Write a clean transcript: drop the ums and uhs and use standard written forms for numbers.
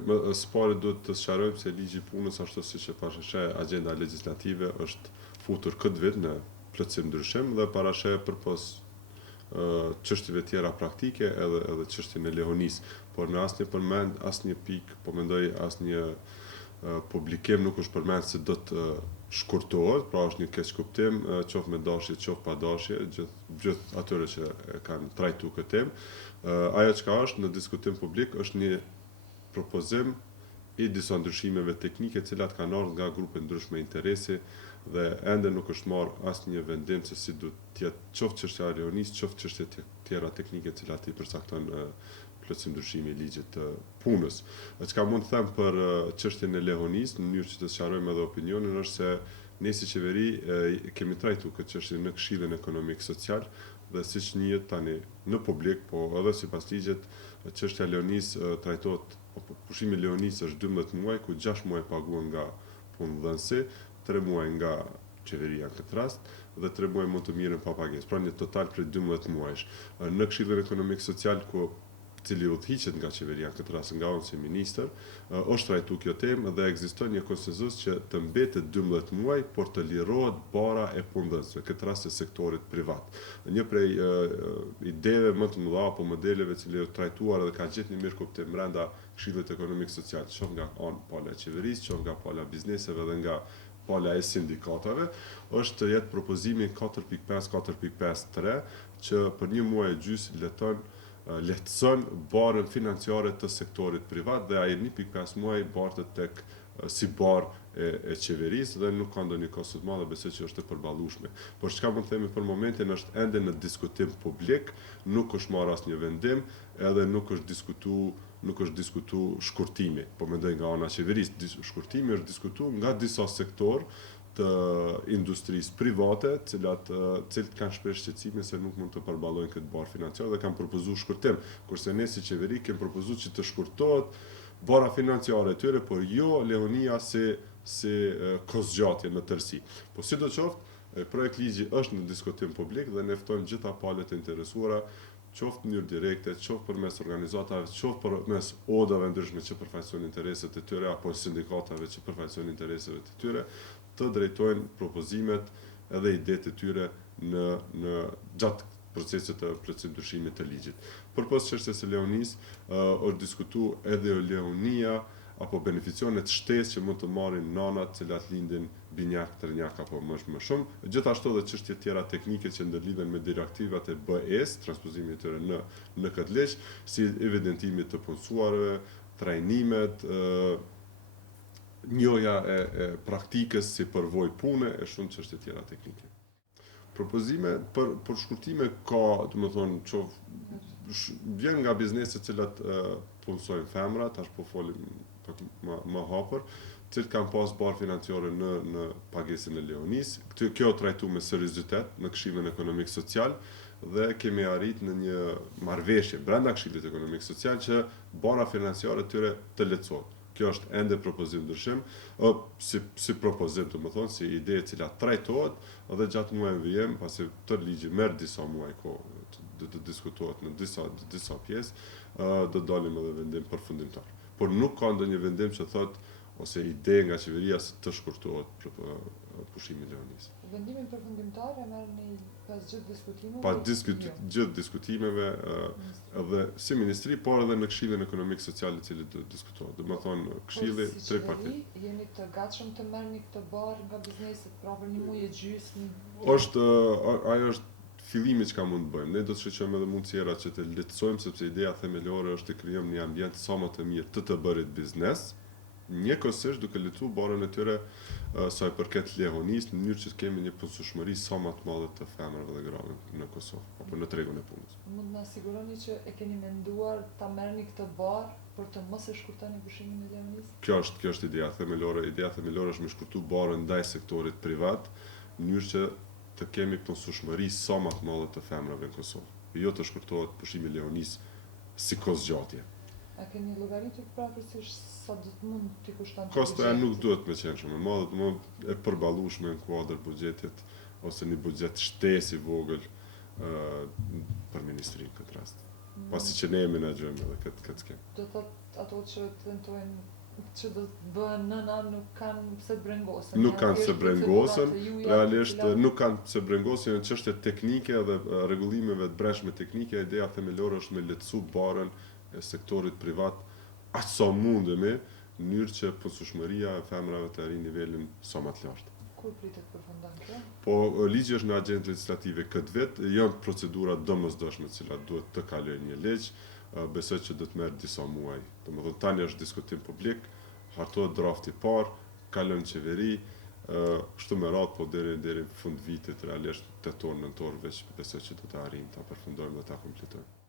Së pari duhet të sqarojmë se ligji i punës ashtu siç e parashë agenda legjislative është futur këtë vit në plotësim ndryshim dhe parashë përpos çështjeve tjera praktike edhe çështjen e lehonisë, por në asnjë përmend asnjë pikë, po mendoj asnjë publikim nuk është përmend se do të shkurtohet, pra është një keq kuptim, qoftë me dashje, qoftë pa dashje, gjithë atyre që e kanë trajtuar këtë temë. Ajo çka është në diskutim publik është një propozim i disa ndryshimeve teknike të cilat kanë ardhur nga grupe ndryshme interesi dhe ende nuk është marrë asnjë vendim se si duhet të jetë qoftë çështja e lehonisë, qoftë çështje tjera teknike të cilat i përcakton plotësim ndryshimi i ligjit të punës. Çka mund të them për çështjen e lehonisë, në mënyrë që të sqarojmë edhe opinionin, është se ne si qeveri kemi trajtuar këtë çështje në Këshillin Ekonomik Social dhe siç njihet tani në publik, po edhe sipas ligjit, çështja e lehonisë trajtohet, pushimi i lehonisë është 12 muaj, ku 6 muaj paguhen nga punëdhënësi, 3 muaj nga qeveria në këtë rast dhe 3 muaj mund të mirën pa pagesë, pra një total prej 12 muajsh. Në Këshillin Ekonomik Social, cili udhëhiqet nga qeveria në këtë rast nga unë si ministër, është trajtuar kjo temë dhe ekziston një konsenzus që të mbetet 12 muaj, por të lirohet bara e punëdhënësve, në këtë rast e sektorit privat. Një prej ideve më të mëdha apo modeleve që janë trajtuar dhe ka gjetur një mirë kuptim brenda Këshillit Ekonomik Social, qoftë nga anë pala e qeverisë, qoftë nga pala e bizneseve dhe nga pala e sindikatave, është të jetë propozimi 4.5.4.5.3 që për një muaj e gjysmë lehtëson barën financiare të sektorit privat dhe ai 1.5 muaj bartet tek si barë e qeverisë dhe nuk ka ndonjë kosto të madhe, besoj që është e përballueshme. Por çka mund të themi për momentin është ende në diskutim publik, nuk është marrë asnjë vendim, edhe nuk është diskutuar shkurtimi. Po mendoj nga ana e qeverisë, shkurtimi është diskutuar nga disa sektor të industrisë private, cilët kanë shpesh shqetësime se nuk mund të përballojnë këtë barë financiare dhe kanë propozuar shkurtim, kurse ne si qeveri kemi propozuar që të shkurtohet bara financiare e tyre, por jo lehonia si kozgjatje në tërësi. Po sidoqoftë, projekt ligji është në diskutim publik dhe ne ftojmë gjitha palët e interesuara, qoftë në mënyrë direkte, qoftë përmes organizatave, qoftë përmes odave ndryshme që përfaqësojnë interesat e tyre apo sindikatave që përfaqësojnë interesat e tyre, të drejtojnë propozimet edhe idetë e tyre në gjatë procesit të plotësim ndryshimit të ligjit. Përpos çështjes së lehonisë, është diskutuar edhe lehonia apo beneficionet shtesë që mund të marrin nanat cilat lindin binjak, tërnjak apo më shumë. Gjithashtu edhe çështje tjera teknike që ndërlidhen me direktivat e BE-s, transpozimi i tyre në këtë ligj, si evidentimi të punësuarve, trajnimet, njohja e praktikës si përvojë pune e shumë çështje tjera teknike. Propozime për shkurtime ka, domethënë, vjen nga bizneset të cilat punësojnë femra, tash po folim më hapër, cilët kanë pas barë financiare në pagesën e lehonisë. Kjo trajtuar me seriozitet në Këshillin Ekonomik Social dhe kemi arrit në një marrëveshje brenda Këshillit Ekonomik Social që bara financiare tyre të lehtësohet. Kjo është ende propozim ndryshim, si propozim si ide e cila trajtohet dhe gjatë muajve vijim, pasi tërë ligji merr disa muaj kohë të diskutohet në disa pjesë, do dalim edhe vendim përfundimtar. Por nuk ka ndonjë vendim që thot ose ide nga qeveria se të shkurtohet pushimi i lehonisë. Vendimin përfundimtar e merrni pas gjithë diskutimeve? Pas gjithë diskutimeve edhe si ministri, por edhe në Këshillin Ekonomik Social i cili do diskutohet. Domethënë Këshilli tripartit. Jeni të gatshëm të merrni këtë barë nga bizneset, pra për një muaj e gjysmë? Ajo është fillimi që mund të bëjmë. Ne do të shoqërojmë edhe mundësira që të lehtësojmë, sepse ideja themelore është të krijojmë një ambient sa më të mirë të bërit biznes, njëkohësisht duke lehtësuar barën e tyre sa i përket lehonisë, në mënyrë që të kemi një punësueshmëri sa më të madhe të femrave dhe grave në Kosovë apo në tregun e punës. Mund të na siguroni që e keni menduar ta merrni këtë barë për të mos e shkurtoni pushimin e lehonisë? Kjo është ideja themelore. Ideja themelore është me shkurtuar barën ndaj sektorit privat, në mënyrë që të kemi punësueshmëri sa më të madhe të femrave në Kosovë. Jo të shkurtohet pushimi i lehonisë si kozgjatje. A keni llogaritur praktikisht sa do të mund t'i kushton? Kostoja nuk duhet me qenë shumë e madhe, domethënë e përballueshme në kuadër buxhetit ose një buxhet shtesë i vogël për ministrinë këtë rast. pasi që ne e menaxhojmë edhe këtë skemë. Do thotë ato që tentojnë që do të bëhen nëna nuk kanë pse të brengosen. Nuk kanë pse brengosen, realisht cilat... nuk kanë pse brengosen, janë çështje teknike dhe rregullimeve të brendshme teknike. Ideja themelore është me lehtësu barën e sektorit privat aq sa mundemi, në mënyrë që punësueshmëria e femrave të arrijë nivelin sa më të lartë. Kur pritet përfundon kjo? Po ligji është në agjendë legislative këtë vit, janë procedura domosdoshme të cilat duhet të kalojnë një ligj. Besoj që do të merr disa muaj. Domethënë tani është diskutim publik, hartohet drafti i parë, kalon në qeveri, kështu me radhë, po deri në fund vitit realisht tetor nëntor veç besoj që do të arrijmë ta përfundojmë dhe ta kompletojmë.